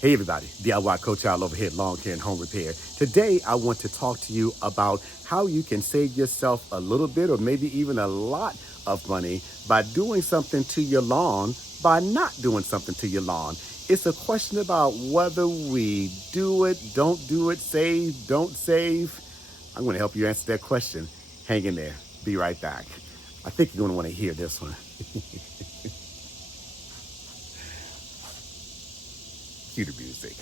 Hey everybody, DIY Coach Al over here at Lawn Care and Home Repair. Today I want to talk to you about how you can save yourself a little bit or maybe even a lot of money by doing something to your lawn by not doing something to your lawn. It's a question about whether we do it, don't do it, save, don't save. I'm going to help you answer that question. Hang in there. Be right back. I think you're going to want to hear this one. Cue the music.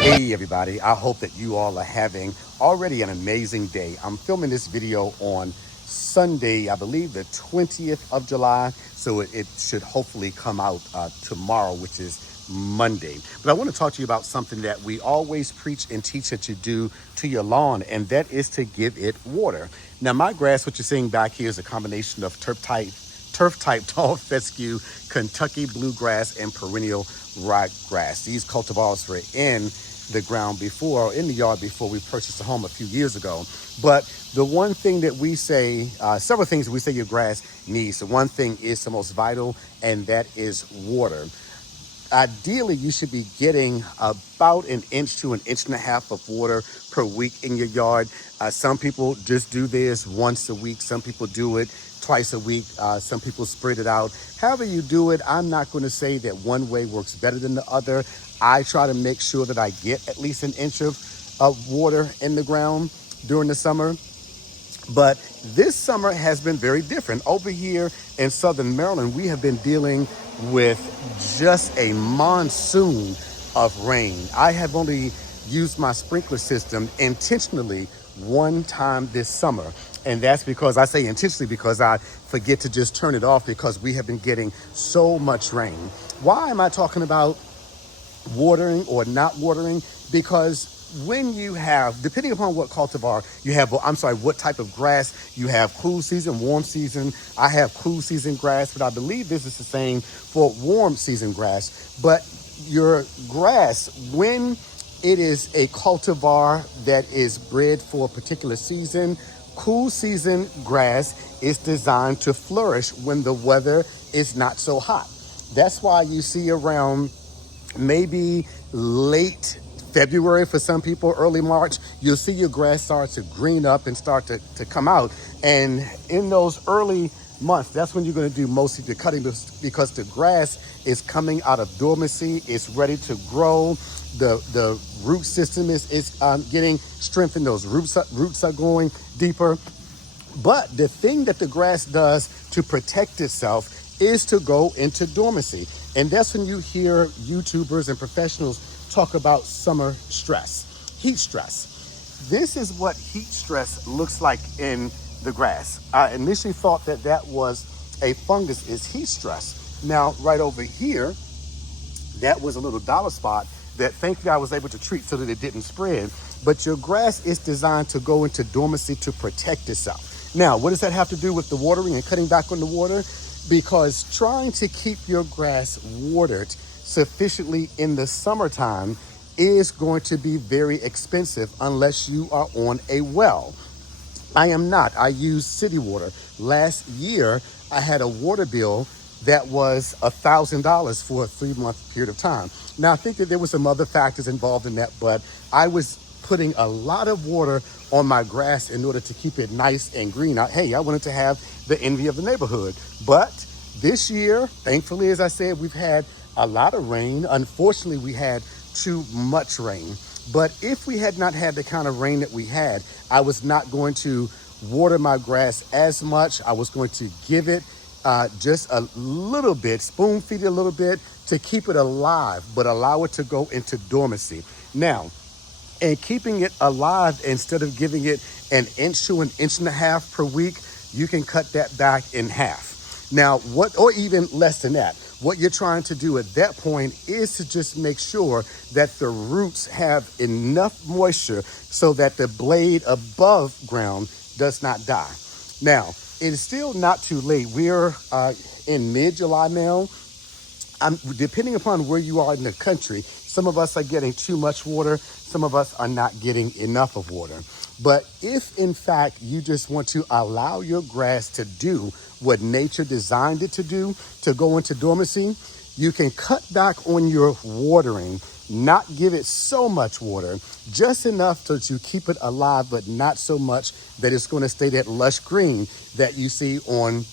Hey everybody, I hope that you all are having already an amazing day. I'm filming this video on Sunday, I believe the 20th of July, so it should hopefully come out tomorrow, which is Monday. But I want to talk to you about something that we always preach and teach that you do to your lawn, and that is to give it water. Now my grass, what you're seeing back here, is a combination of turf-type tall fescue, Kentucky bluegrass, and perennial ryegrass. These cultivars were in the ground before, or in the yard before we purchased a home a few years ago. But the one thing that we say, several things that we say your grass needs. The one thing is the most vital, and that is water. Ideally, you should be getting about an inch to an inch and a half of water per week in your yard. Some people just do this once a week. Some people do it twice a week. Some people spread it out. However you do it, I'm not going to say that one way works better than the other. I try to make sure that I get at least an inch of water in the ground during the summer. But this summer has been very different. Over here in Southern Maryland, we have been dealing with just a monsoon of rain. I have only used my sprinkler system intentionally one time this summer. And that's because I say intentionally because I forget to just turn it off because we have been getting so much rain. Why am I talking about watering or not watering? Because when you have, depending upon what cultivar you have, what type of grass you have, cool season, warm season. I have cool season grass, but I believe this is the same for warm season grass. But your grass, when it is a cultivar that is bred for a particular season, cool season grass is designed to flourish when the weather is not so hot. That's why you see around maybe late February for some people, early March, you'll see your grass start to green up and start to come out. And in those early months, that's when you're going to do most of your cutting because the grass is coming out of dormancy. It's ready to grow. The root system is getting strengthened. Those roots are going deeper. But the thing that the grass does to protect itself is to go into dormancy. And that's when you hear YouTubers and professionals talk about summer stress, heat stress. This is what heat stress looks like in the grass. I initially thought that that was a fungus, is heat stress. Now, right over here, that was a little dollar spot that thankfully I was able to treat so that it didn't spread. But your grass is designed to go into dormancy to protect itself. Now, what does that have to do with the watering and cutting back on the water? Because trying to keep your grass watered sufficiently in the summertime is going to be very expensive unless you are on a well. I am not. I use city water. Last year, I had a water bill that was $1,000 for a 3-month period of time. Now, I think that there were some other factors involved in that, but I was putting a lot of water on my grass in order to keep it nice and green. I wanted to have the envy of the neighborhood. But this year, thankfully, as I said, we've had a lot of rain. Unfortunately, we had too much rain. But if we had not had the kind of rain that we had, I was not going to water my grass as much. I was going to give it just a little bit, spoon feed it a little bit to keep it alive, but allow it to go into dormancy. Now, and keeping it alive, instead of giving it an inch to an inch and a half per week, you can cut that back in half. Now, or even less than that. What you're trying to do at that point is to just make sure that the roots have enough moisture so that the blade above ground does not die. Now, it is still not too late. We're in mid-July now. Depending upon where you are in the country, some of us are getting too much water, some of us are not getting enough of water. But if in fact you just want to allow your grass to do what nature designed it to do, to go into dormancy, you can cut back on your watering, not give it so much water, just enough to keep it alive, but not so much that it's going to stay that lush green that you see on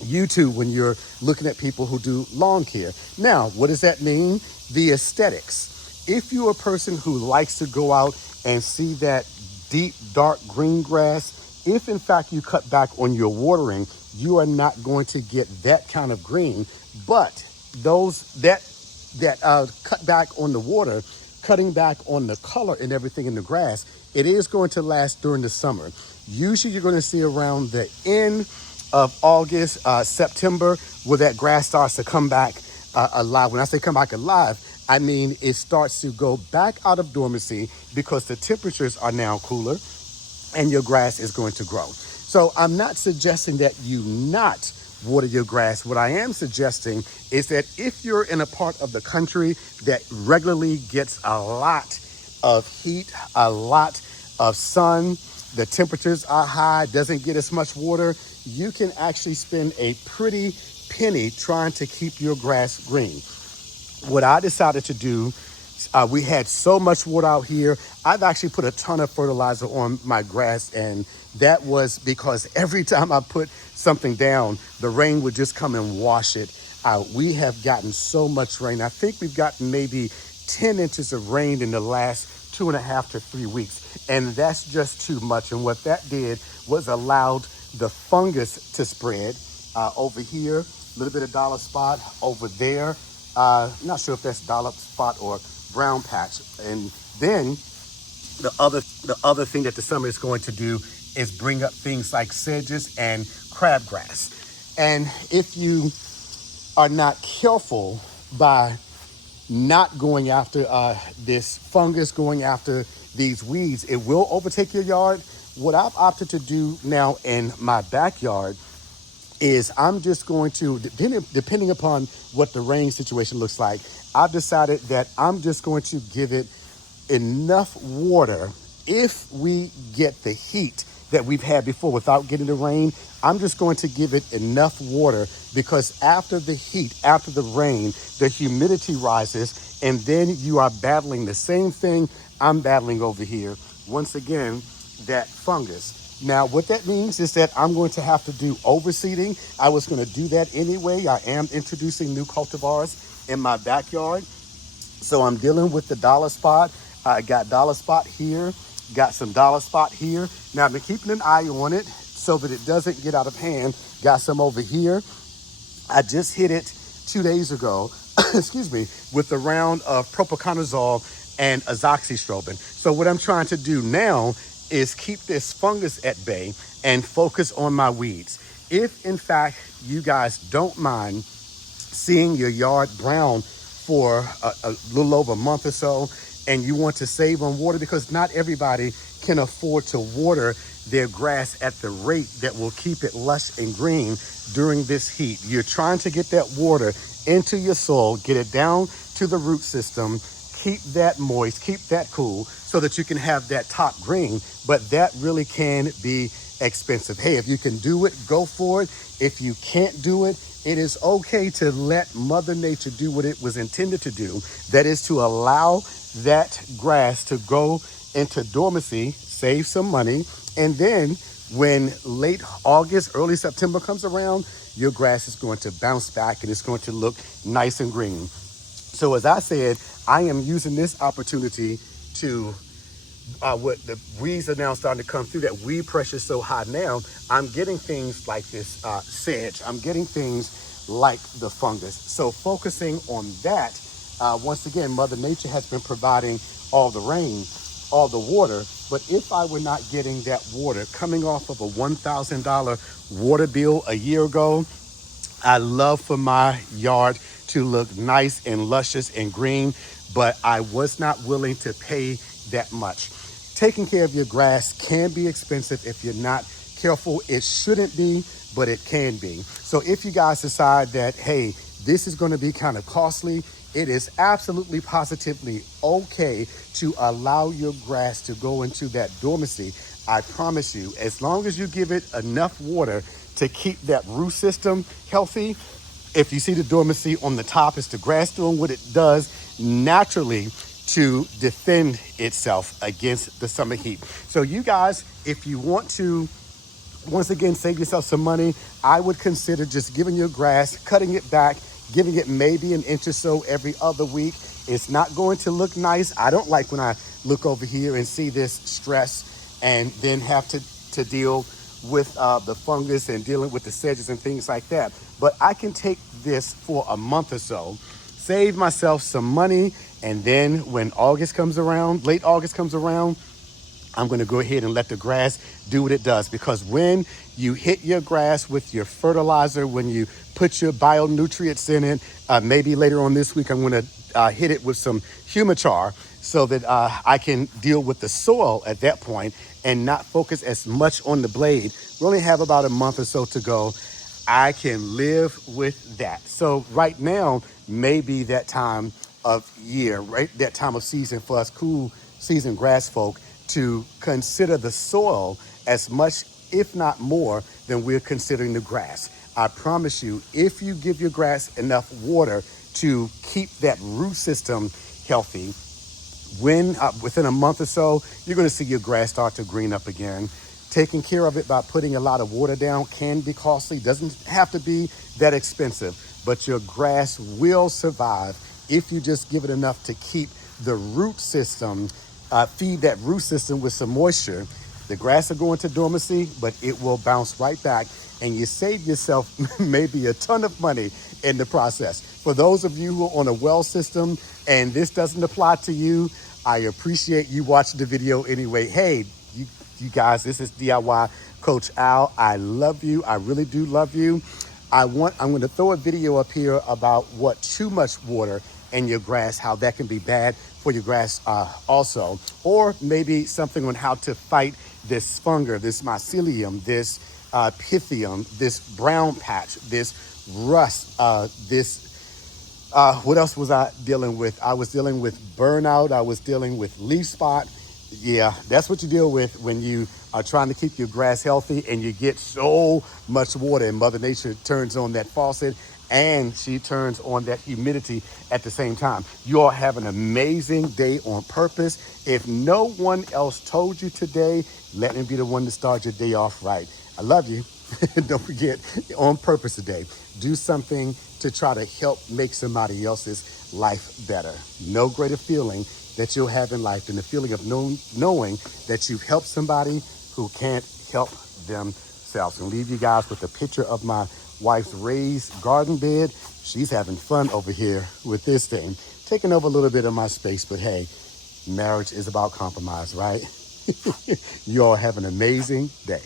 YouTube when you're looking at people who do lawn care. Now, what does that mean? The aesthetics. If you're a person who likes to go out and see that deep, dark green grass, if in fact you cut back on your watering, you are not going to get that kind of green. But those that cut back on the water, cutting back on the color and everything in the grass, it is going to last during the summer. Usually you're going to see around the end of August, September, where that grass starts to come back alive. When I say come back alive, I mean it starts to go back out of dormancy because the temperatures are now cooler and your grass is going to grow. So I'm not suggesting that you not water your grass. What I am suggesting is that if you're in a part of the country that regularly gets a lot of heat, a lot of sun, the temperatures are high, doesn't get as much water, you can actually spend a pretty penny trying to keep your grass green. What I decided to do, we had so much water out here. I've actually put a ton of fertilizer on my grass, and that was because every time I put something down, the rain would just come and wash it out. We have gotten so much rain. I think we've gotten maybe 10 inches of rain in the last 2.5 to 3 weeks, and that's just too much. And what that did was allowed the fungus to spread over here, a little bit of dollar spot over there. Not sure if that's dollop spot or brown patch. And then the other thing that the summer is going to do is bring up things like sedges and crabgrass. And if you are not careful by not going after this fungus, going after these weeds, it will overtake your yard. What I've opted to do now in my backyard is I'm just going to, depending upon what the rain situation looks like, I've decided that I'm just going to give it enough water. If we get the heat that we've had before without getting the rain, I'm just going to give it enough water, because after the heat, after the rain, the humidity rises, and then you are battling the same thing I'm battling over here. Once again, that fungus. Now, what that means is that I'm going to have to do overseeding. I was going to do that anyway. I am introducing new cultivars in my backyard. So I'm dealing with the dollar spot. I got dollar spot here, got some dollar spot here. Now I've been keeping an eye on it so that it doesn't get out of hand. Got some over here. I just hit it 2 days ago, excuse me, with a round of propiconazole and azoxystrobin. So what I'm trying to do now is keep this fungus at bay and focus on my weeds. If in fact you guys don't mind seeing your yard brown for a little over a month or so, and you want to save on water, because not everybody can afford to water their grass at the rate that will keep it lush and green during this heat. You're trying to get that water into your soil, get it down to the root system, keep that moist, keep that cool, so that you can have that top green. But that really can be expensive. Hey, if you can do it, go for it. If you can't do it, it is okay to let Mother Nature do what it was intended to do. That is to allow that grass to go into dormancy, save some money, and then when late August, early September comes around, your grass is going to bounce back and it's going to look nice and green. So as I said, I am using this opportunity to, what the weeds are now starting to come through, that weed pressure is so high now, I'm getting things like this sedge. I'm getting things like the fungus. So focusing on that, once again, Mother Nature has been providing all the rain, all the water. But if I were not getting that water, coming off of a $1,000 water bill a year ago, I love for my yard to look nice and luscious and green, but I was not willing to pay that much. Taking care of your grass can be expensive if you're not careful. It shouldn't be, but it can be. So if you guys decide that, hey, this is going to be kind of costly, it is absolutely positively okay to allow your grass to go into that dormancy. I promise you, as long as you give it enough water to keep that root system healthy. If you see the dormancy on the top, it's the grass doing what it does naturally to defend itself against the summer heat. So you guys, if you want to, once again, save yourself some money, I would consider just giving your grass, cutting it back, giving it maybe an inch or so every other week. It's not going to look nice. I don't like when I look over here and see this stress and then have to deal with the fungus and dealing with the sedges and things like that. But I can take this for a month or so, save myself some money, and then when August comes around, late August comes around, I'm going to go ahead and let the grass do what it does. Because when you hit your grass with your fertilizer, when you put your bionutrients in it, maybe later on this week, I'm going to hit it with some Humichar so that I can deal with the soil at that point and not focus as much on the blade. We only have about a month or so to go. I can live with that. So right now may be that time of year, right? That time of season for us cool season grass folk to consider the soil as much, if not more, than we're considering the grass. I promise you, if you give your grass enough water to keep that root system healthy, when within a month or so, you're going to see your grass start to green up again. Taking care of it by putting a lot of water down can be costly. Doesn't have to be that expensive, but your grass will survive if you just give it enough to keep the root system, feed that root system with some moisture. The grass will go into dormancy, but it will bounce right back, and you save yourself maybe a ton of money in the process. For those of you who are on a well system and this doesn't apply to you, I appreciate you watching the video anyway. Hey, you guys, this is DIY Coach Al. I love you. I really do love you. I'm going to throw a video up here about what too much water in your grass, how that can be bad for your grass also, or maybe something on how to fight this fungus, this mycelium, this pythium, this brown patch, this rust, what else was I dealing with? I was dealing with burnout. I was dealing with leaf spot. Yeah, that's what you deal with when you are trying to keep your grass healthy and you get so much water and Mother Nature turns on that faucet and she turns on that humidity at the same time. You all have an amazing day on purpose. If no one else told you today, let me be the one to start your day off right. I love you. Don't forget, on purpose today, do something to try to help make somebody else's life better. No greater feeling that you'll have in life than the feeling of knowing that you've helped somebody who can't help themselves. And leave you guys with a picture of my wife's raised garden bed. She's having fun over here with this thing, taking over a little bit of my space. But hey, marriage is about compromise, right? You all have an amazing day.